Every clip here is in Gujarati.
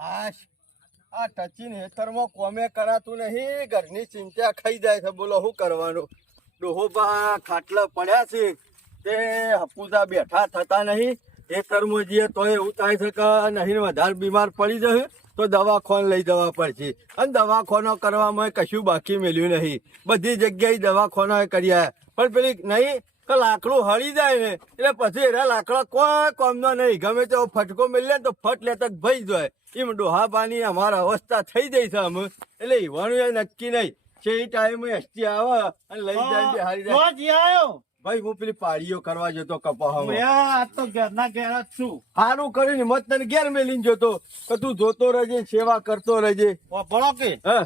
હાશ આ ટચીન હેતરમાં કોમે કરાતું નહીં, ઘરની ચિંતા ખાઈ જાય છે. બોલો શું કરવાનું? ડોહોબા ખાટલા પડ્યા છે તે હપુદા બેઠા થતા નહીં. હેતરમાં જઈએ તો એવું થાય છે કે નહીં વધારે બીમાર પડી જશે તો દવાખાને લઈ જવા પડશે. અને દવાખાનો કરવામાં કશું બાકી મેલ્યું નહીં. બધી જગ્યાએ દવાખાનો કર્યા પણ પેલી નહીં કે લાકડું હળી જાય ને એટલે પછી એના લાકડા કોઈ કોમનો નહીં. ગમે તેવો ફટકો મેળે તો ફટ લેતા ભાઈ જાય. એમ ડોહાબાની અમારા અવસ્થા થઈ જાય છે અમે. એટલે એવાનું એ નક્કી નહીં છે એ ટાઈમે એસટી આવે અને લઈ જાય હારી જાય. ભાઈ હું પેલી પાડીઓ કરવા જતો કપાહમાં. તો ઘરના ઘેર જ છું. સારું કરીને મત તને ઘેર મેલીને જોતો કે તું જોતો રહેજે, સેવા કરતો રહેજે. ભણો કે હા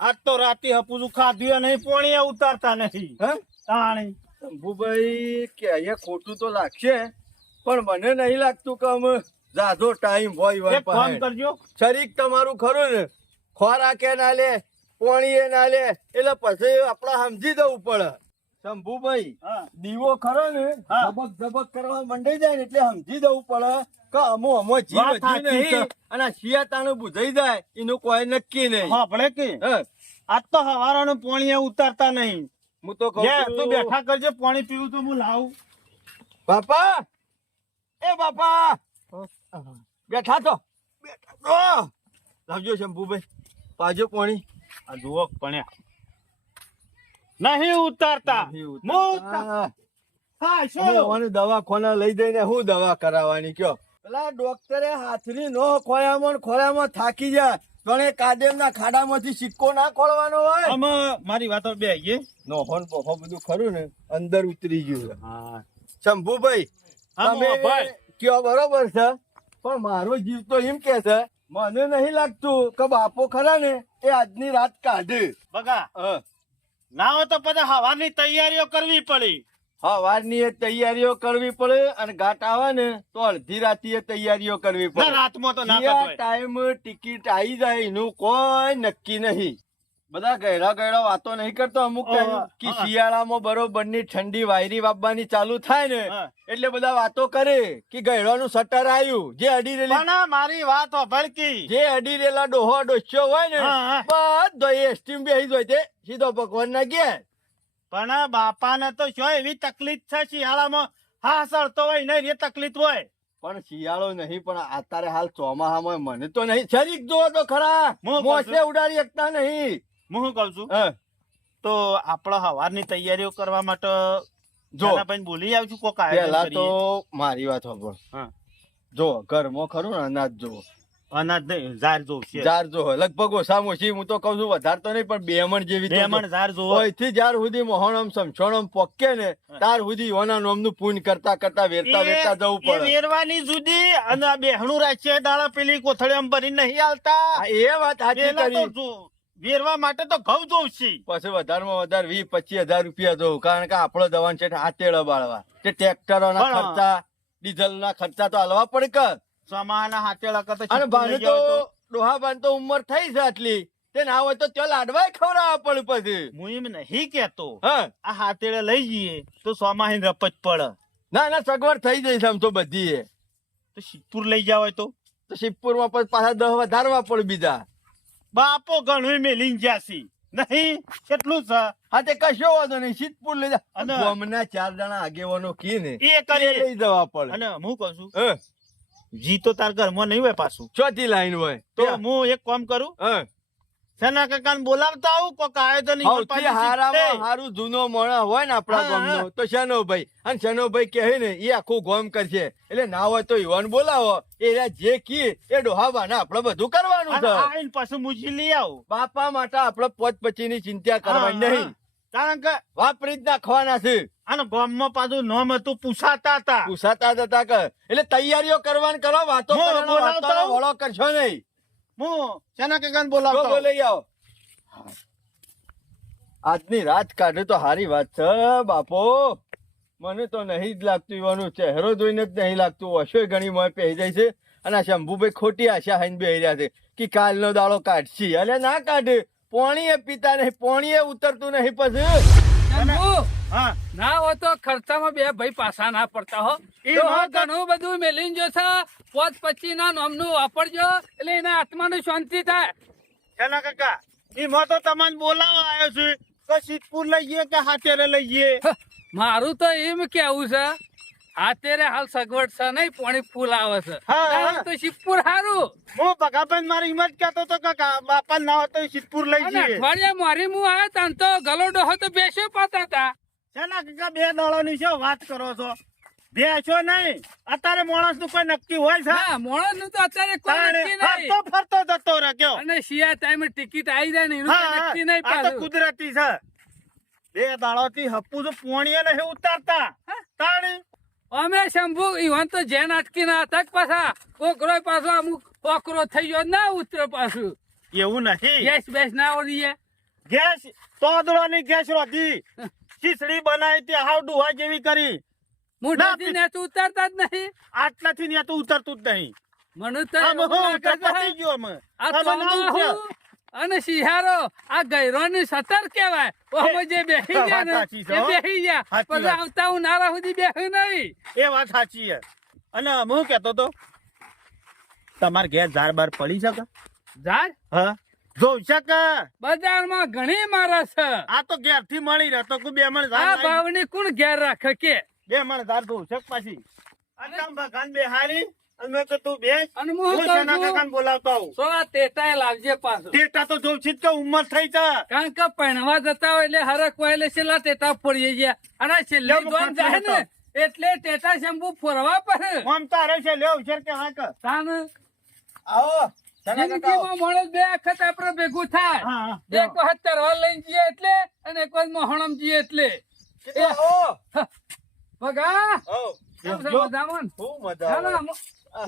આજ તો રાતે હપુજું ખાધું નહીં, પોણીએ ઉતારતા નહીં. હે તાણી શંભુભાઈ કે અહીંયા ખોટું તો લાગશે પણ મને નહીં લાગતું કે અમે જાજો ટાઈમ હોય એક ફોન કરજો. શરીક તમારું ખરું ને, ખોરાકે ના લે પાણીએ ના લે એટલે પછી આપડે સમજી જવું પડે. શંભુભાઈ દીવો ખરો ને ઝબક ઝબક કરવા મંડાઈ જાય ને એટલે સમજી જવું પડે કે અમો જીવ નહીં અને શિયાતાનું બુઝાઈ જાય એનું કોઈ નક્કી નહીં. હા ભલે કે આજ તો હવારાનું પોણીએ ઉતારતા નહીં. હું તો કહું તું બેઠા કરજે, પાણી પીવું તો હું લાવું. બાપા એ બાપા બેઠા તો લાવજો શંભુભાઈ પાજો પાણી. આ જુઓ ભણ્યા નહીં ઉતારતા. દવાખાના લઈ જઈને હું દવા કરાવવાની કયો? પેલા ડોક્ટરે હાથની નો ખોળામાં થાકી જાય પણ કાદેમ ના ખાડામાંથી સિક્કો ના ખોળવાનો હોય. મારી વાતો બે આવીએ. નોહન બોહો બધું ખરું ને અંદર ઉતરી ગયું. શંભુભાઈ તમે કયો બરોબર છે પણ મારો જીવ તો એમ કે છે મને નહીં લાગતું કે બાપો ખરા ને એ આજની રાત કાઢે. બગા ના હોય તો પછી હવાની તૈયારીઓ કરવી પડી. સવારની એ તૈયારીઓ કરવી પડે અને ઘાટ આવે ને તો અડધી રાતી એ તૈયારીઓ કરવી પડે. રાતમાં તો ના ટાઈમ ટિકિટ આવી જાય એનું કોઈ નક્કી નહીં. બધા ગયડા વાતો નહીં કરતો અમુક કે શિયાળામાં બરોબર ની ઠંડી વાયરી વાપવાની ચાલુ થાય ને એટલે બધા વાતો કરે કે ગયડાનું સટર આવ્યું. જે અડી રેલી મારી વાત ભડકી જે અડી રેલા ડોહો ડોસ્યો હોય ને બધો એસ્ટીમ બેસી જાય તે સીધો ભગવાન ના ગયા. પણ બાપાને તો શું એવી તકલીફ છે શિયાળામાં? હા સળતો હોય નહીં એ તકલીફ હોય. પણ શિયાળો નહીં પણ અત્યારે હાલ ચોમાહામાં મને તો નહીં. શરીક જોવો તો ખરા મોસે ઉડાડી શકતા નહીં. હું શું કઉ છું તો આપડે હવારની તૈયારીઓ કરવા માટે જો બોલી આવશું કોક પેલા તો મારી વાત સાંભળ. જો ઘરમાં ખરું ને અનાજ જોવો. અનાજ નહીં ઝાર જોવું. ઝાર જોવો લગભગ ઓછામાં ઓછી હું તો કઉ છું વધારે તો નહીં પણ 2 મણ જેવી 2 મણ ઝાર જોવો. થી જ્યાર સુધી મોહણમ સમછોણમ પોકે ને ત્યાર સુધી ઓના નોમનું પૂન કરતા કરતા વેરતા જવું પડે. વેરવાની જુદી અને આ બેહણું રાખીએ દાડા પેલી કોથળીમાં ભરી નહીં આલતા. એ વાત સાચી કરી. વેરવા માટે તો ઘઉં જોઉં છે. પછી વધારેમાં વધારે 20-25 હજાર રૂપિયા જોઉં કારણ કે આપડો દવાન છે હાથેડા બાળવા તે ટ્રેક્ટરો ના ખર્ચા ડીઝલ ના ખર્ચા તો હાલવા પડે કે સમાના હાથેડા કરતા. અને બાને તો ડોહાબાન તો ઉંમર થઈ છે આટલી તે ના હોય તો ચાલ આડવાય ખવડાવવા પડે. પછી હું એમ નહીં કેતો આ હાથેડા લઈ જઈએ તો સોમાહીન રપત પડે. ના સગવડ થઈ જઈશ આમ તો બધી. તો શિવપુર લઈ જાવ હોય તો શિવપુર માં પછી પાછા 10 વધારવા પડે બીજા. બાપો ઘણું મેલીન જ્યાસી નહીં કેટલું છે. હા તે કશો વાંધો નહીં સિદ્ધપુર લઈ જા. ગામના 4 જણા આગેવાનો કી ને એ કરી લઈ જવા પડે. અને હું કહું છું જી તો તાર ઘરમાં નહીં હોય પાછું ચોથી લાઈન હોય તો હું એક કામ કરું સના કાકાને બોલાવતા આવું કોક આયોજન હારું જૂનો મોણા હોય ને આપડા ગામનો તો શનોભાઈ અને શનોભાઈ કહે ને એ આખું ગામ કરશે એટલે ના હોય તો યુવાન બોલાવો એ જે કી એ ડોહાવાને આપડે બધું કરવાનું છે. પાછું મુજી લઈ આવું. બાપા માટે આપડે પોત પછી ની ચિંતા કરવાની નહીં કારણ કે વાપરી જ નાખવાના છે. અને ગામમાં પાછું નોમ હતું પૂછાતા હતા કે એટલે તૈયારીઓ કરવાની કરો વાતો વળો કરશો નહીં. હું શેના કાકાને બોલાવતો લઈ આવો. આજની રાત કાઢે તો સારી વાત છે બાપો. મને તો નહીં જ લાગતું એવાનો ચહેરો જોઈને જ નહીં લાગતું. વર્ષો ઘણી મોય પહેરી જાય છે અને આ શંભુભાઈ ખોટી આશા હાઈને બેહી રહ્યા છે કે કાલનો દાડો કાઢશી. અલે ના કાઢે. પોણીએ પીતા નહીં, પોણીએ ઉતરતું નહીં. પછી હા ના હોય તો ખર્ચામાં બે ભાઈ પાછા ના પડતા હો એ તો વાત- ઘણું બધું મેલીન જો છે 5-25 ના નામનું વાપરજો એટલે એના આત્માનું શાંતિ થાય. એના કાકા એમાં તો તમને બોલાવવા આવ્યો છું કે સિદ્ધપુર લઈએ કે હાટેરે લઈએ. મારું તો એમ કેવું છે હાથેરે હાલ સગવડ છે નહીં પાણી ફૂલ આવે છે હા. તારે તો શિવપુર હારું હું ભગાભાઈ મારી હિંમત કહેતો તો કાકા બાપા ના હોય તો સિદ્ધપુર લઈ અને જઈએ. અઠવાડિયા મારી હું આવ્યો તાન તો ગલોડો હતો બેસ્યો પાતા હતા. શેના કાકા 2 દાડાની શું વાત કરો છો? બેસો નહીં અત્યારે માણસ નું કોઈ નક્કી હોય છે? હા મોણસ નું તો અત્યારે કોઈ તાણે નક્કી નહીં ફરતો ફરતો જતો રહે કયો. અને શિયા ટાઈમે ટિકિટ આવી જાય ને એનું હા, કોઈ નક્કી નહીં આ તો પાછું. કુદરતી છે. 2 દાડાથી હપ્પુ તો પોણીએ નહીં ઉતારતા. તાણી અમે શંભુ ઈવન તો જેન અટકીને હતા જ પાછા કોકરો પાછો અમુક કોકરો થઈ ગયો ના ઉતરે પાછું એવું નહીં. ગેસ બેસ ના ઓળીએ ગેસ તોદડાની ગેસ રોધી ખીચડી બનાવી તે હાવ ડુહા જેવી કરી. મોઢાથી ને તો ઉતારતા જ નહીં. આટલાથી ને તો ઉતરતું જ નહીં. મને તો આમ એવું હું લાગે છે, થઈ ગયો અમે. આ અમે ના તોમો ઉતર્યા. હું અને શિહારો આ ગૈરોની સતર કહેવાય. ઓહો જે બેહી ગયા ને સાચી છે, એ હો. બેહી ગયા સાચી પછી વાત. આવતા ઉનાળા સુધી બેહ્યું નહીં. એ વાત સાચી છે. અને હું કેતો તો તમારે ઘેર ઝાડ બાર પડી શકે? ઝાડ હા જોઈ શકે. બજારમાં ઘણી મારે છે. આ તો ઘેર થી મળી રહે તો કોઈ 2 મણ આ ઝાડ લાવી- ભાવની કોણ ઘેર રાખે કે 2 મણ ઝાડ જોઈ શકે પાછી. આટલા ભગવાન બેહારી અને મેં કીધું તું બેસ. અને હું હું કહું શેના છું, કાકાને બોલાવતો આવું. તો આ તેટાએ લાવજે પાછું. ટેટા તો જોઉં છું જ કે ઉંમર થઈ છે. કારણ કે પહેણવા જતા હોય એટલે હરક હોય એટલે છેલ્લા ટેટા ફોડીએ ગયા અને આ છેલ્લી લેવું ગોમ જાય ને એટલે ટેટા શંભુ ફોરવા પડે. આમ તારે છે લેવ છે કે હા કે તાન આવો શેના કાકા આવો. જિંદગીમાં માણસ બે વખત આપણે ભેગું થાય. હા હા એક વખત તરવાર લઈને જઈએ એટલે અને એક વખત મોહણમ જઈએ એટલે. કીધું આવો. ભગા આવો. કેમ છે જો. મજામાં? બહુ મજા આવે. ના, ના,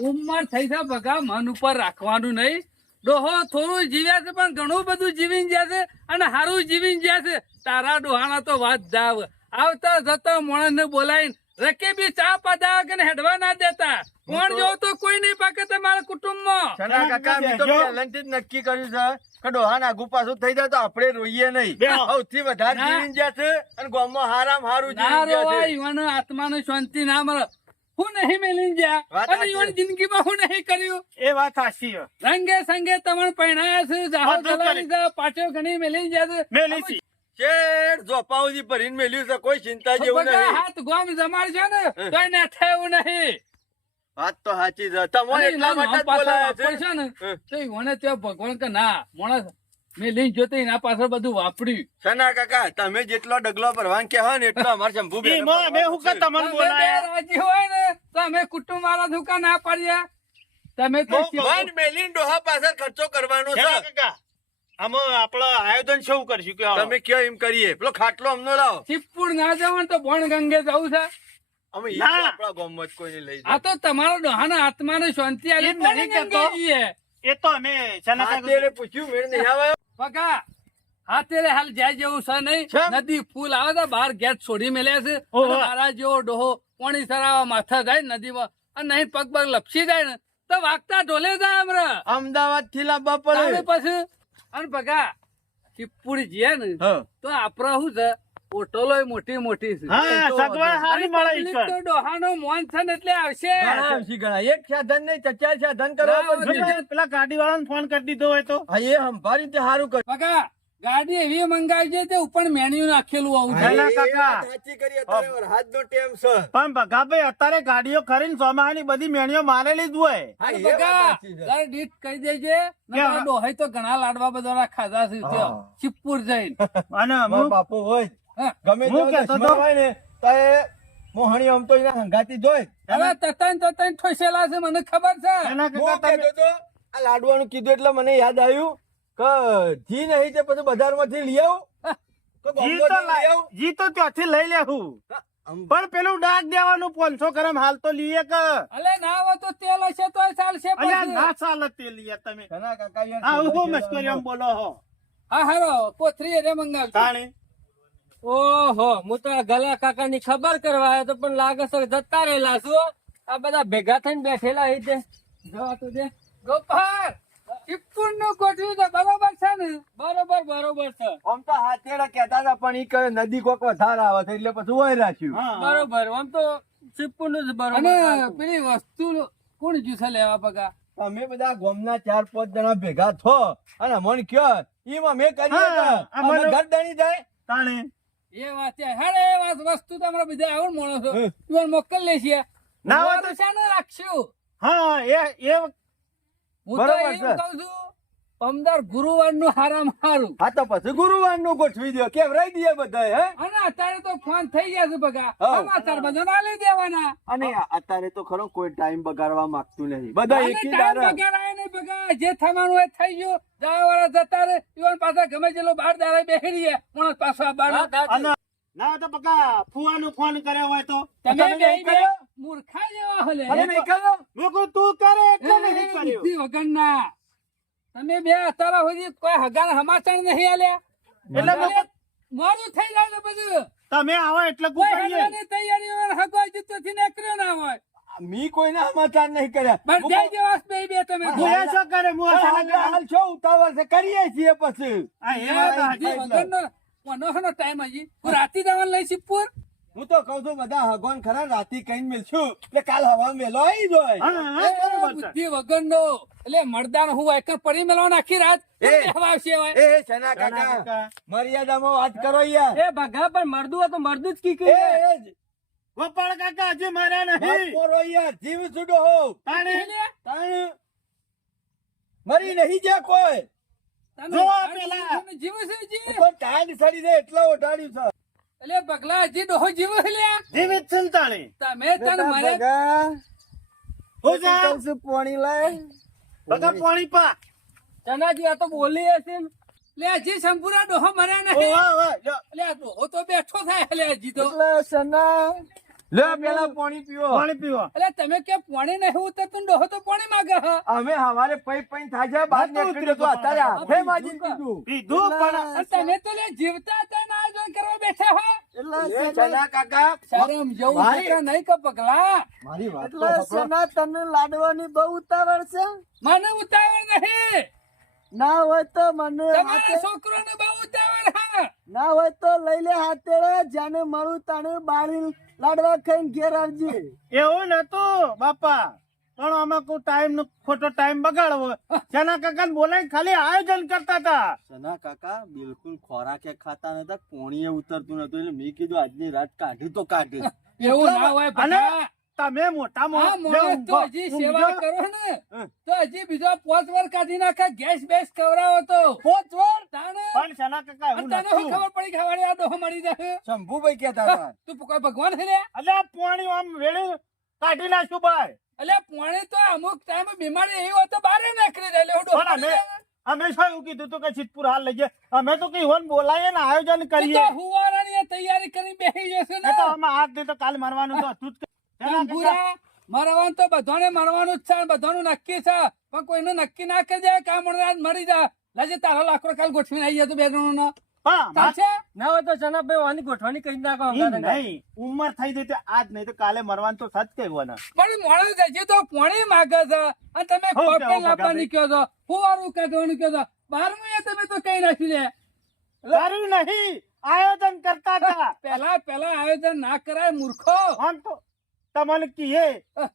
ઉંમર થઈ છે ભગા મન ઉપર રાખવાનું નહીં. ડોહો થોડું જીવ્યા છે પણ ઘણું બધું જીવીને ગયા છે અને સારું જીવીને ગયા છે. તારા ડોહાના તો વાત જાવ આવતા જતા માણસ ને બોલાવીને રકેબી ચા પધાવ કે હેડવા ના દેતા. કોણ જોવ તો કોઈ નહીં પાકે તમારા કુટુંબમાં. શેના કાકા મેં તો જો. પહેલેથી જ નક્કી કર્યું છે કે ડોહાને આગુ પાછું થઈ જાય તો આપણે રોઈએ નહીં. બેહો. સૌથી વધારે ના. જીવીને ગયા છે અને ગામમાં હારામ હારું ના જીવીને ગયા રોવાય છે. ઈવાનો આત્માનો શાંતિ ના મળે. હું નહીં મેલીને ગયા વાત અને સાચી. ઈવન જિંદગીમાં હું નહીં કર્યું. એ વાત સાચી છે. રંગે સંગે તમને પહેણાયા છે જાહો બધું ચલાવી છે પાટીઓ ઘણી મેલી ગયા છે. મેલી છી. શેઠ ઝોપાઓથી ભરીને મેલ્યું છે કોઈ ચિંતા જેવું બધા નહીં. હાથ ગોમ જમાડશે ને તોય ને થયું નહીં. વાત તો સાચી છે. તમને અને એટલા એના માટે જ નામ પાછળ બોલાયા છે. વાપરશે ને હમ. તો ઈવોને ત્યાં ભગવાન કે ના માણસ મેં લઈને જોતે એના પાછળ બધું વાપર્યું. શેના કાકા તમે જેટલો ડગલો ભરવાન કે હોય ને એટલો અમારે શંભુ બેન એમાં અમે શું કે તમને તમે બે બોલાયા? રાજી હોય ને તો અમે કુટુંબ વાળા ધોકા ના પાડ્યા. તમે તો મન મેલીને ડોહા પાછળ ખર્ચો કરવાનો છે. શેના કાકા આમાં આપણે આયોજન શું કરશું કે તમે કયો એમ કરીએ પેલો ખાટલો અમનો લાવો. શિવપુર ના જવાનું તો બોણ ગંગે જવું છે. અમે ઈ ના. આપણા ગામમાં જ કોઈને લઈ આ તો તમારો ડોહાના આત્માને શાંતિ આલી એમ નહીં બોણ કહેતો. ગંગે જઈએ. એ તો અમે શેના જાય. કાકા તેરે પૂછ્યું મેળ નહીં આવે. પકા હાથે હાલ જાય જેવું છે નહીં. કેમ? નદી ફૂલ આવે તો બહાર ગેટ છોડી મેલ્યા છે. ઓહો. અને મારા જેવો ડોહો પાણી સરાવા માથા જાય ને નદીમાં અને નહીં પગ પગ લપસી જાય ને તો વાગતા ઢોલે જાય હમણાં. અમદાવાદ થી લાવવા તારે પડે. પછી અને પકા ચીપુડી જઈએ ને હા. તો આપડે શું છે ઓટોલો મોટી મોટી છે. હા સગવડ હારી મળે અને ઈ public તો ડોહાનો મોન છે ને એટલે આવશે. ઘણા આવશે, ઘણા. એક સાધન નહીં તો ચાર સાધન કરવા ના, પડશે. બધું. પેલા ગાડી વાળાને ફોન કરી દીધો હોય તો હા એ સંભાળી તે સારું કર્યું. પકા ગાડી એવી મંગાવી છે તે ઉપર મેન્યુ નાખેલું આવું છે. હા. એ કાકા. વાત સાચી કરી. અત્યારે વરસાદનો ટેમ છે. પણ ભગાભાઈ અત્યારે ગાડીઓ ખરીને સોમાહાની બધી મેણીઓ મારેલી જ હોય. હા, અને એ વાત બકા, સાચી છે. તારે દીઠ કહી દેજે કે ડોહાઈ તો ઘણા લાડવા બધા ખાધા છે ત્યાં, હા. ચીપુર જઈને. અને મારો હું બાપુ હોય હા. ગમે હું તેવો કહેતો દશમા તો. હોય ને તો એ મોહણી આમ તો એના હંગાતી જોઈ. હવે તતન ઠોસેલા છે મને ખબર છે. એના હું કરતા કહેતો તો આ લાડવાનું કીધું એટલે મને યાદ આવ્યું કે ઘી નહીં તે પછી બજારમાંથી લઈ આવું તો જી ગામમાંથી તો લઈ આવું. જી તો ત્યાંથી લઈ લેવું આમ પણ પેલું ડાક દેવાનું 500 ગ્રામ હાલ તો લઈએ કે અલે ના હોય તો તેલ હશે તોય ચાલશે અલ્યા પછી. ના ચાલે તે લઈએ તમે ઘણા કાકા યાર આ હું કેવા મસ્કરી કેવા આમ બોલો હો હા હારો કોથરી એને મંગાવજો. તાણી ઓહો હું તો આ ગલા કાકા ની ખબર કરવા આવ્યો તો પણ લાગે છે કે જતા રહેલા શું આ બધા ભેગા થઈને બેઠેલા અહીં તે જવા તો દે. ગોપાલ ચીપકુનું ગોઠવ્યું તો બરોબર છે ને? બરોબર છે. આમ તો હાથેડા કહેતા હતા પણ ઈ કહે નદી કોક વધારે આવે છે એટલે પછી ઓય રાખ્યું. હા. બરોબર. આમ તો ચીપકુનું જ બરોબર. અને હતું. પેલી વસ્તુ કોણ જ્યુસે લેવા પગા? અમે બધા ગામના 4-5 જણા ભેગા થો અને મને કયો ઈમાં મેં કરી હા, અમે ઘર દણી જાય. તાણે એ વાત છે. હારે એ વાત વસ્તુ તમારા બધા આવું માણસો હમ. તું મોકલ લેશી. ના હોય તો શાને રાખશું? હા એ હું તો બરોબર એમ છે. કહું છું પમદાર ગુરુવારનું હારામાં હારું. હા તો પછી ગુરુવારનું ગોઠવી દો કેમ રહી દઈએ બધાય હે. અને અત્યારે તો ફોન થઈ ગયા છે બગા. હા. સમાચાર બધા આલી દેવાના. અને અત્યારે તો ખરો કોઈ ટાઈમ બગાડવા માંગતું નહીં બધા અને એકી ટાઈમ દાડા. બગાડાય નહીં બગા. જે થવાનું હોય થઈ ગયું. જવાવાળા જતા રહે. ઈવન પાછા ગમે જેટલો બાર દાડા બેસી રહીએ માણસ પાછા બાર. વાત સાચી. અને ના હોય તો બકા ફુવાનું ફોન કર્યો હોય તો તમે તમે બે નહીં બે કર્યો? મૂર્ખા જેવા હલે. તમે નહીં કર્યો? મેં કહ્યું તું કરે એટલે નહીં કર્યો. બુદ્ધિ વગરના. તમે બે અત્યારે સુધી કોઈ હગાના સમાચાર નહીં આલ્યા. એટલે એટલે મોડું થઈ જાય ને બધું. તમે આવો એટલે કોઈ કરીએ. હગાની તૈયારી હોય ને હગો જીતોથી નીકળ્યો ના હોય. મી કોઈના સમાચાર નહીં કર્યા. બસ જય જવાસ બે બે તમે. હું એ શું કરે હું હાલ અચાનક હાલ છો ઉતાવળ છે કરીએ છીએ પછી. આ એ વાત બુદ્ધિ સાચી. વગરનો મનોહરનો ટાઈમ હજી. હું રાતી જવાનું લઈ શિવપુર. હું તો કઉ છું બધા હગવાન ખરા રાતી કઈ મિલશું એટલે કાલ હવા મેલો આવી જાય. હા, હા, બરોબર છે. બુદ્ધિ વગરનો. એટલે મરદાન હું એકર પડી મેળવા આખી રાત એ. બેહવા આવશે હવે. એ શના કાકા મર્યાદામાં વાત કરો યાર. એ ભગા પણ મરદું હોય તો મરદું જ કી એ કહે. જ. ગોપાળ કાકા હજી માર્યા નહીં. બપોરો યાર જીવ છૂટો હો. તાણે તાણ મરી નહીં ગયા કોઈ. તને જો ઉઠાડી પેલા. તમે જીવો છો હજી? તો ટાઈમ સડી દે એટલા ઓટાડ્યું છે. એટલે પગલા હજી ડોહો જીવો છે લ્યા? જીવિત છે ને તાણે તમે તને બેટા મારે ભગા, હું જા કહું છું પોણી લાય. બગા પાણી પા ચનાજી આ તો બોલી હશે ને. લે હજી શંભુરા ડોહો મર્યા નહીં. ઓવા, ઓવા, લ્યો. એટલે આ ડોહો તો બેઠો થાય એટલે હજી તો. એટલે શના લ્યો પેલા પાણી પીવો. પાણી પીવો એટલે તમે કે પાણી નહીં ઉતરતું ડોહો તો પાણી માંગે હ. અમે હવારે પઈ પઈ થાય છે બહાર નતું નીકળ્યો તો ઉતર્યું અત્યારે તો હાથે માજીને કીધું. પીધું પણ અને તમે તો લે જીવતા હતા ને આયોજન કરવા બેઠા હો. એ શના કાકા શરમ જેવું મારી- છે કે નહીં કે પગલા? મારી વાત તો સાંભળો. તને લાડવાની બહુ ઉતાવળ છે મને ઉતાવળ નહીં. ના હોય તો મને તમારા છોકરોને બહુ ઉતાવળ હા. ના હોય તો લઈ લે હાથે જાને મળું તાને બાળી લાડવા ખાઈને ઘેર આવજે. એવું નતું બાપા પણ આમાં કોઈ ટાઈમ નો ખોટો ટાઈમ બગાડવો જેના કાકા બોલાય ખાલી આયોજન કરતા હતા. શના કાકા બિલકુલ ખોરાકે ખાતા નતા પોણીએ ઉતરતું નતું એટલે મેં કીધું આજની રાત કાઢી તો કાઢી. એવું ના હોય અને ભગા. તમે મોટા આ માણસ તો હજી સેવા કરો ને તો હજી બીજો 5 વાર કાઢી નાખે. ગેસ બેસ ખવડાવો તો 5 વાર તાણે. પણ શાના કાકા એવું તને શું નતું. ખબર પડી કે હવારે આ ડોહો મળી જશે? શંભુભાઈ કહેતા હતા તું કોઈ ભગવાન છે રે? એટલે આ પાણી આમ વેળી કાઢી નાખ્યું બાય. એટલે પાણી તો અમુક ટાઈમ બીમારી એવી હોય તો બારે નાખી દે. એટલે હું ડોહો પણ મળી જાય. અમે શું એવું કીધું તું કે સિદ્ધપુર હાલ લઈ જાય અમે તો કઈ હોન બોલાય ને આયોજન તું કરીએ. તો હુવારાની તૈયારી કરી બેસી જશે એ ને. તો આમાં હાથ દે તો કાલ મારવાનું તો હતું જ. શાના કાકા? શંભુરા, મરવાનું તો બધાને મરવાનું જ છે. બધાનું નક્કી છે. પણ કોઈનું નક્કી ના કરી જાય કામ મરી જાય. લાજે તારો લાકડો કાલ ગોઠવીને આવી જાય તો બે જણોનો. પણ ચાલશે? ના હોય તો ચનાભાઈ વાની ગોઠવાની કહી નાખો એમ હંગાત હંગાત. નહીં ઉંમર થઈ જઈ તો આજ નહીં તો કાલે મરવાનું તો સચ કહેવાનું. પણ મોડું હજી તો પાણી માગે છે અને તમે હું કોપી કહેવું લાવવાની કહો છો, ફુવારું કાઢવાનું કહો છો. 12મું એ તમે તો કઈ નાખ્યું લે. કર્યું નહીં આયોજન કરતા હતા. પેલા આયોજન ના કરાય મૂર્ખો. આમ તો તમને કીએ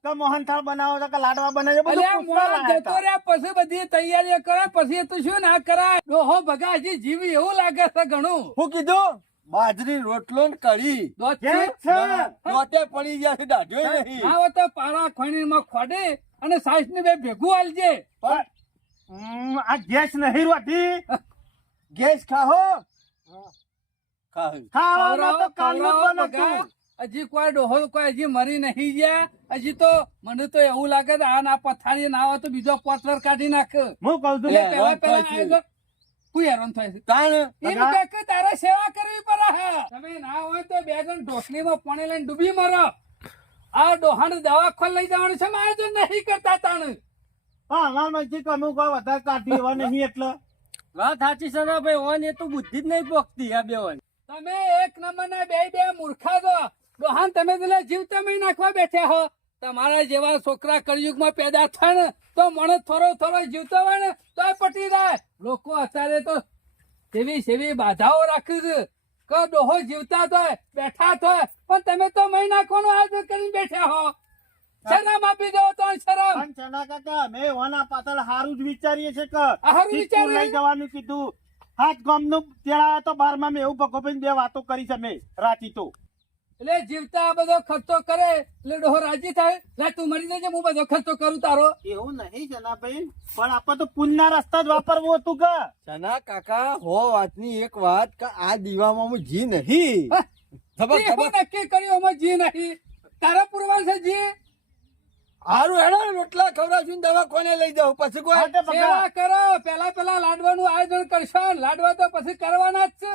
કે મોહનથાળ બનાવો તો કે લાડવા બનાવો બધું અલ્યા પૂછવા મોડા લાયા જતો હતા. રહ્યા પછી બધી તૈયારીઓ કરે પછી તો શું ના કરાય. ડોહો ભગા હજી જીવી એવું લાગે છે ઘણું. શું કીધું બાજરી રોટલો ને કઢી દોત જે છે? છે. દોતે પડી ગયા છે દાઢ્યોય નહીં. ના હોય તો પારા ખોણીમાં ખોડે અને સાસ ને બે ભેગું આલજે. આ ગેસ નહીં રોટી ગેસ ખાહો ખાહો. ખાવાનું તો કાલનું જ ખવડાવો બનતું. ભગા. હજી કોઈ ડોહો કોઈ હજી મરી નહીં ગયા. હજી તો મને તો એવું લાગે છે આ ના પથારી ના આવે તો બીજો 5 વાર કાઢી નાખ. હું કહું છું એટલે હેરાન પેલા થાય છે. આયોજન કોઈ હેરાન થાય છે. તાણ એનું કાંઈક તારે સેવા કરવી પડે હા. તમે ના હોય તો બે જણ ઢોસલીમાં પાણી લઈને ડૂબી મરો. આ ડોહાને દવાખાને લઈ જવાનું છે આયોજન નહીં કરતા તાણ. હા અમારમાં જી અમુક વાર વધારે કાઢી એવા નહીં એટલે વાત સાચી ચનાભાઈ વાની એ તો બુદ્ધિ જ નહીં પોકતી આ બે વાની. તમે એક નંબરના બે મૂર્ખા છો. ડોહાન તમે પેલા જીવ તમે નાખવા બેઠા હો. તમારા જેવા છોકરા કળિયુગમાં પેદા થાય ને તો મને થોડો જીવતો હોય ને તો પટી જાય. લોકો અત્યારે તો સેવી બાધાઓ રાખી છે કે ડોહો જીવતા થાય બેઠા થાય, પણ તમે તો મહી નાખવાનું આયોજન કરીને બેઠા હો. શરમ આપી દો તો શરમ. પણ ચના કાકા અમે એવાના પાછળ હારું જ વિચારીએ છે કે હારું ચીકુ વિચારીએ? લઈ જવાનું કીધું. હાથ ગામનું તેડા તો 12માં મેં એવું ભગોભાઈ બે વાતો કરી છે અમે રાતી તો. એટલે જીવતા આ બધો ખર્ચો કરે એટલે ડોહો રાજી થાય. લે તું મરી જજે, હું બધો ખર્ચો કરું તારો. એવું નહીં જનાભાઈ, પણ આપણે તો પુણ્યના રસ્તા જ વાપરવું હતું કે. ચના કાકા હો વાતની એક વાત કે આ દીવામાં હું જી નહીં. ખબર જી હું નક્કી કર્યું અમે જી નહીં. તારા પૂર્વજ છે જી. હારું હેડો રોટલા ખવડાવશું ને દવા કોને લઈ જાવ પછી કોઈ હાટે બગા. સેવા કરો. પેલા લાડવાનું આયોજન કરશો. લાડવા તો પછી કરવાના જ છે,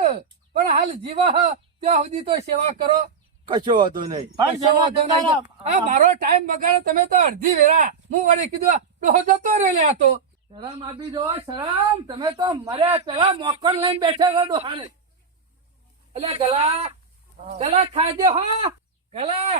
પણ હાલ જીવા હ ત્યાં સુધી તો સેવા કરો. કશો વાંધો નહીં. પણ કશો વાંધો નહીં. જના આ મારો ટાઈમ બગાડો તમે તો અડધી વેરા. હું વળી કીધું ડોહો જતો રે લે આ તો. શરમ આપી દો શરમ. તમે તો મર્યા પેલા મોકલ લઈને બેઠા છો ડોહાને. એટલે ગલા ખાજો હો. ગલા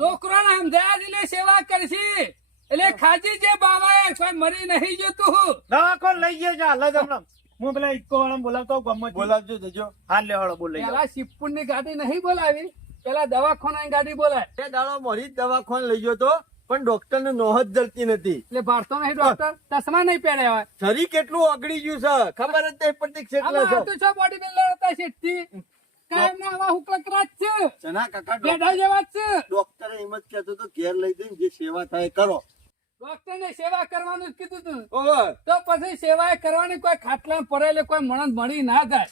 છોકરાને સમજાયા એટલે સેવા કરશી. એટલે ખાજી જે બાબા કોઈ મરી નહીં જતું. દવાખાને લઈ ગયા છે હાલ જ હમણાં. હું પેલા ઇક્કો વાળાને બોલાવતો હોઉં ગામમાં. બોલાવજો જજો. હાલ લે હળો બોલ લઈ જાઓ. પેલા શિવપુરની ગાડી નહીં બોલાવી, પેલા દવાખાનાની ગાડી બોલાય. એ દાડો મોરી જ દવાખાને લઈ ગયો તો પણ ડોક્ટર ને નોહત જલતી નથી. એટલે ભારતો નહીં ડોક્ટર, ચશ્મા નહીં પહેર્યા હોય. શરીર કેટલું ઓગળી ગયું છે ખબર જ નહીં પડતી કેટલા આમાં આ છે. તો છો બોડી બિલ્ડર હતા શેઠથી. કાયમના આવા હુકલકરા જ છે. ચના કાકા બેઠા જેવા જ છે. ડોક્ટરે એમ જ કહેતો તો ઘેર લઈ જઈને જે સેવા થાય એ કરો. ડોક્ટરને સેવા કરવાનું જ કીધું તું. ઓહો. તો પછી સેવા કરવાની કોઈ ખાટલા પડેલે કોઈ મણસ મળી ના જાય.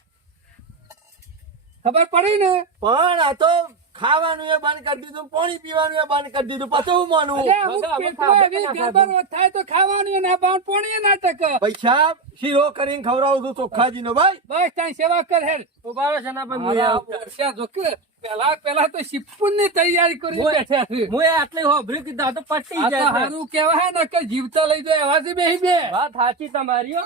ખબર પડી ને? પણ આ તો ખાવાનું એ બંધ કરી દીધું, પાણી પીવાનું એ બંધ કરી દીધું, પછી હું માનું. એટલે અમુક પેટમાં એવી ગડબડ થાય તો ખાવાનું ના ભાવ પાણી ના ટકે. પૈસા શીરો કરીને ખવડાવું છું ચોખ્ખાજી નો ભાઈ. બસ ત્યાં સેવા કર હેડ. ઉભા રહો જનાભાઈ, હું એ આવું. વર્ષા જોકે પેલા તો શિપુન ની તૈયારી કરી બેઠા છે. હું એ આટલી હોભર્યું કીધું આ તો પટી આ તો જાય છે. હારું કેવાય ને કે જીવતા લઈ જાય એવા છે બે વાત સાચી તમારી હો.